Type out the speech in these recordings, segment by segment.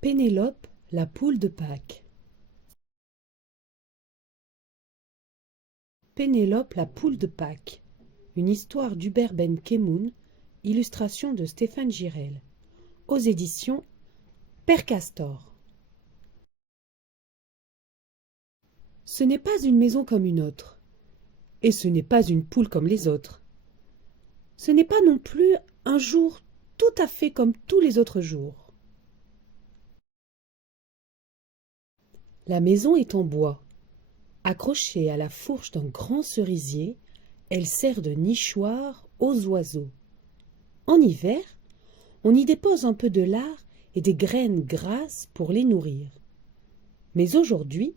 Pénélope, la poule de Pâques. Pénélope, la poule de Pâques. Une histoire d'Hubert Ben Kemoun, illustration de Stéphane Girel. Aux éditions Père Castor. Ce n'est pas une maison comme une autre, et ce n'est pas une poule comme les autres. Ce n'est pas non plus un jour tout à fait comme tous les autres jours. La maison est en bois. Accrochée à la fourche d'un grand cerisier, elle sert de nichoir aux oiseaux. En hiver, on y dépose un peu de lard et des graines grasses pour les nourrir. Mais aujourd'hui,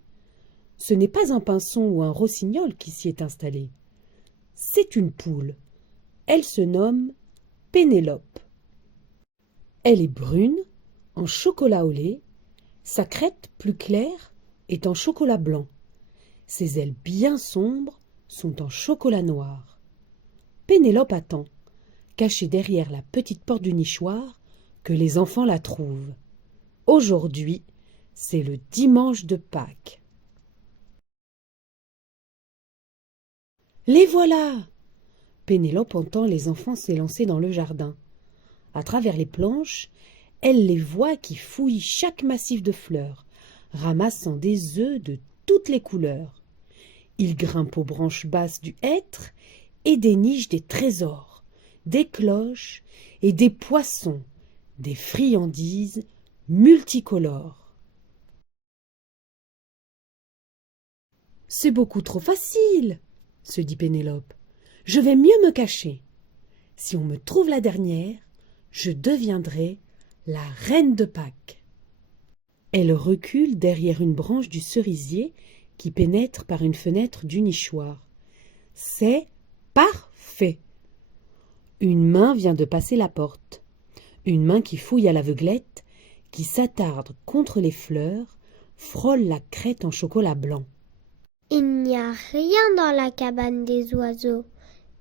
ce n'est pas un pinson ou un rossignol qui s'y est installé. C'est une poule. Elle se nomme Pénélope. Elle est brune, en chocolat au lait. Sa crête, plus claire, est en chocolat blanc. Ses ailes bien sombres sont en chocolat noir. Pénélope attend, cachée derrière la petite porte du nichoir, que les enfants la trouvent. Aujourd'hui, c'est le dimanche de Pâques. Les voilà! Pénélope entend les enfants s'élancer dans le jardin. À travers les planches, elle les voit qui fouillent chaque massif de fleurs, ramassant des œufs de toutes les couleurs. Ils grimpent aux branches basses du hêtre et dénichent des trésors, des cloches et des poissons, des friandises multicolores. C'est beaucoup trop facile, se dit Pénélope. Je vais mieux me cacher. Si on me trouve la dernière, je deviendrai la reine de Pâques. Elle recule derrière une branche du cerisier qui pénètre par une fenêtre du nichoir. C'est parfait. Une main vient de passer la porte. Une main qui fouille à l'aveuglette, qui s'attarde contre les fleurs, frôle la crête en chocolat blanc. Il n'y a rien dans la cabane des oiseaux.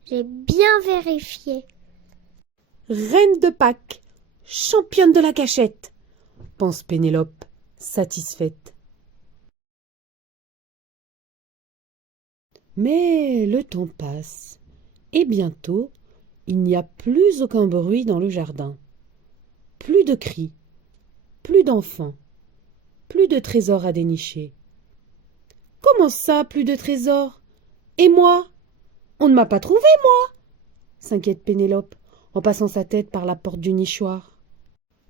J'ai bien vérifié. Reine de Pâques, championne de la cachette, pense Pénélope, satisfaite. Mais le temps passe, et bientôt, il n'y a plus aucun bruit dans le jardin. Plus de cris, plus d'enfants, plus de trésors à dénicher. Comment ça, plus de trésors? Et moi? On ne m'a pas trouvé, moi? S'inquiète Pénélope en passant sa tête par la porte du nichoir.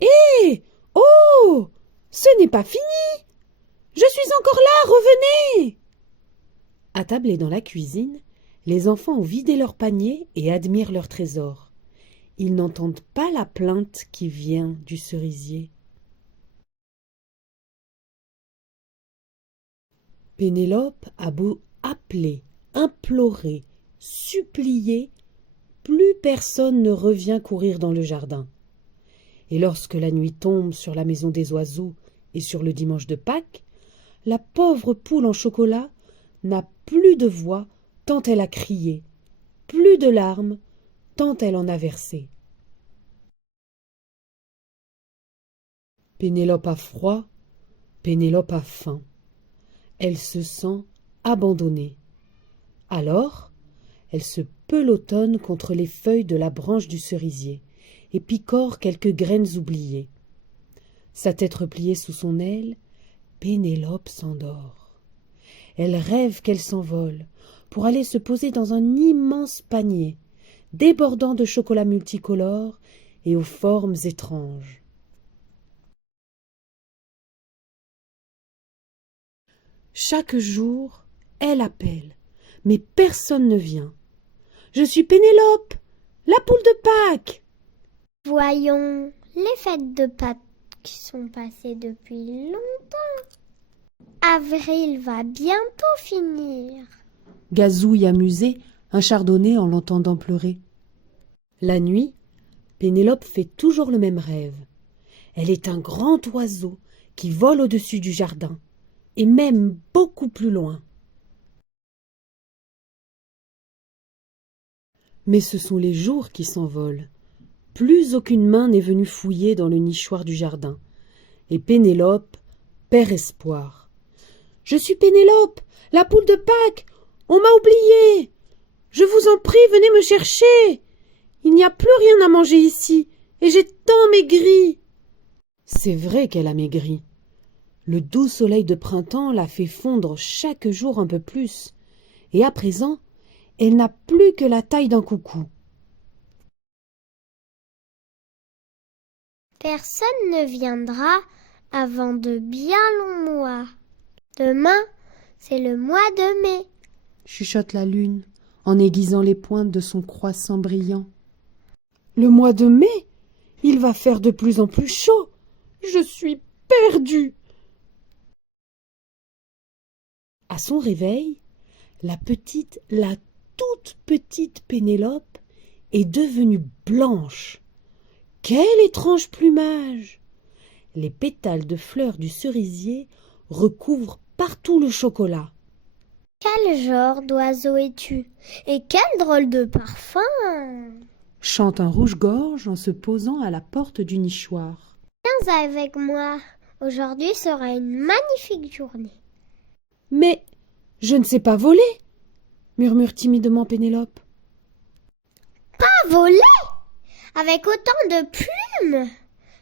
Hé! Oh! Ce n'est pas fini! Je suis encore là, revenez! Attablés dans la cuisine, les enfants ont vidé leur panier et admirent leur trésor. Ils n'entendent pas la plainte qui vient du cerisier. Pénélope a beau appeler, implorer, supplier, plus personne ne revient courir dans le jardin. Et lorsque la nuit tombe sur la maison des oiseaux et sur le dimanche de Pâques, la pauvre poule en chocolat n'a plus de voix tant elle a crié, plus de larmes tant elle en a versé. Pénélope a froid, Pénélope a faim. Elle se sent abandonnée. Alors, elle se pelotonne contre les feuilles de la branche du cerisier et picore quelques graines oubliées. Sa tête repliée sous son aile, Pénélope s'endort. Elle rêve qu'elle s'envole pour aller se poser dans un immense panier, débordant de chocolat multicolore et aux formes étranges. Chaque jour, elle appelle, mais personne ne vient. Je suis Pénélope, la poule de Pâques. Voyons, les fêtes de Pâques sont passées depuis longtemps. Avril va bientôt finir. Gazouille amusé un chardonnay en l'entendant pleurer. La nuit, Pénélope fait toujours le même rêve. Elle est un grand oiseau qui vole au-dessus du jardin, et même beaucoup plus loin. Mais ce sont les jours qui s'envolent. Plus aucune main n'est venue fouiller dans le nichoir du jardin, et Pénélope perd espoir. « Je suis Pénélope, la poule de Pâques. On m'a oubliée. Je vous en prie, venez me chercher. Il n'y a plus rien à manger ici, et j'ai tant maigri. » C'est vrai qu'elle a maigri. Le doux soleil de printemps l'a fait fondre chaque jour un peu plus, et à présent, elle n'a plus que la taille d'un coucou. Personne ne viendra avant de bien longs mois. Demain, c'est le mois de mai, chuchote la lune en aiguisant les pointes de son croissant brillant. Le mois de mai, il va faire de plus en plus chaud. Je suis perdue. À son réveil, la toute petite Pénélope est devenue blanche. Quel étrange plumage! Les pétales de fleurs du cerisier recouvrent partout le chocolat. Quel genre d'oiseau es-tu? Et quel drôle de parfum! Chante un rouge-gorge en se posant à la porte du nichoir. Viens avec moi. Aujourd'hui sera une magnifique journée. Mais je ne sais pas voler, murmure timidement Pénélope. Pas voler? Avec autant de plumes?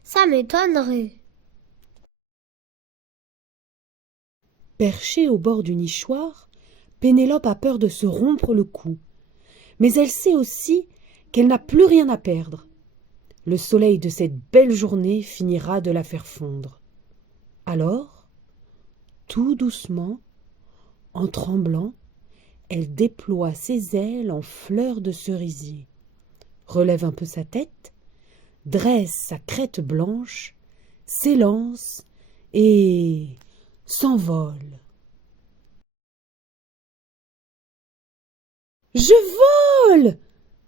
Ça m'étonnerait. Perchée au bord du nichoir, Pénélope a peur de se rompre le cou. Mais elle sait aussi qu'elle n'a plus rien à perdre. Le soleil de cette belle journée finira de la faire fondre. Alors, tout doucement, en tremblant, elle déploie ses ailes en fleurs de cerisier, relève un peu sa tête, dresse sa crête blanche, s'élance et s'envole. « Je vole !»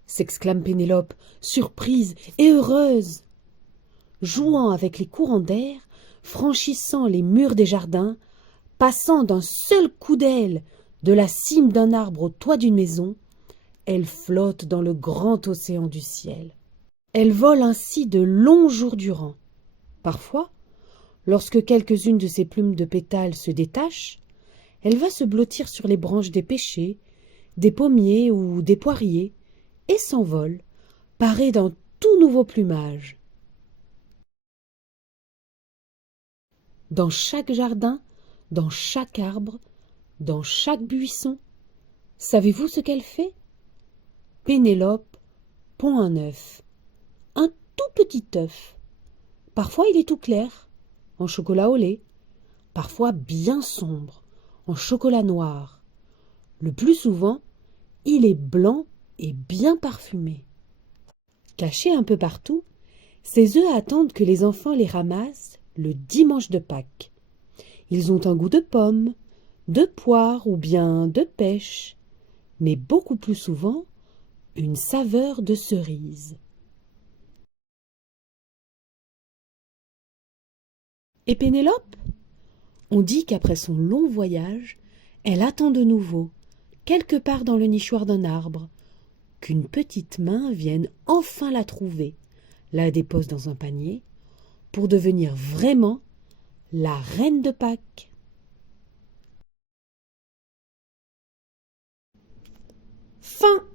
s'exclame Pénélope, surprise et heureuse. Jouant avec les courants d'air, franchissant les murs des jardins, passant d'un seul coup d'aile de la cime d'un arbre au toit d'une maison, elle flotte dans le grand océan du ciel. Elle vole ainsi de longs jours durant. Parfois, lorsque quelques-unes de ses plumes de pétales se détachent, elle va se blottir sur les branches des pêchers, des pommiers ou des poiriers, et s'envole, parée d'un tout nouveau plumage. Dans chaque jardin, dans chaque arbre, dans chaque buisson, savez-vous ce qu'elle fait? Pénélope pond un œuf, un tout petit œuf. Parfois il est tout clair, en chocolat au lait, parfois bien sombre, en chocolat noir. Le plus souvent, il est blanc et bien parfumé. Cachés un peu partout, ces œufs attendent que les enfants les ramassent le dimanche de Pâques. Ils ont un goût de pomme, de poire ou bien de pêche, mais beaucoup plus souvent une saveur de cerise. Et Pénélope? On dit qu'après son long voyage, elle attend de nouveau, quelque part dans le nichoir d'un arbre, qu'une petite main vienne enfin la trouver, la dépose dans un panier, pour devenir vraiment la reine de Pâques. Fin.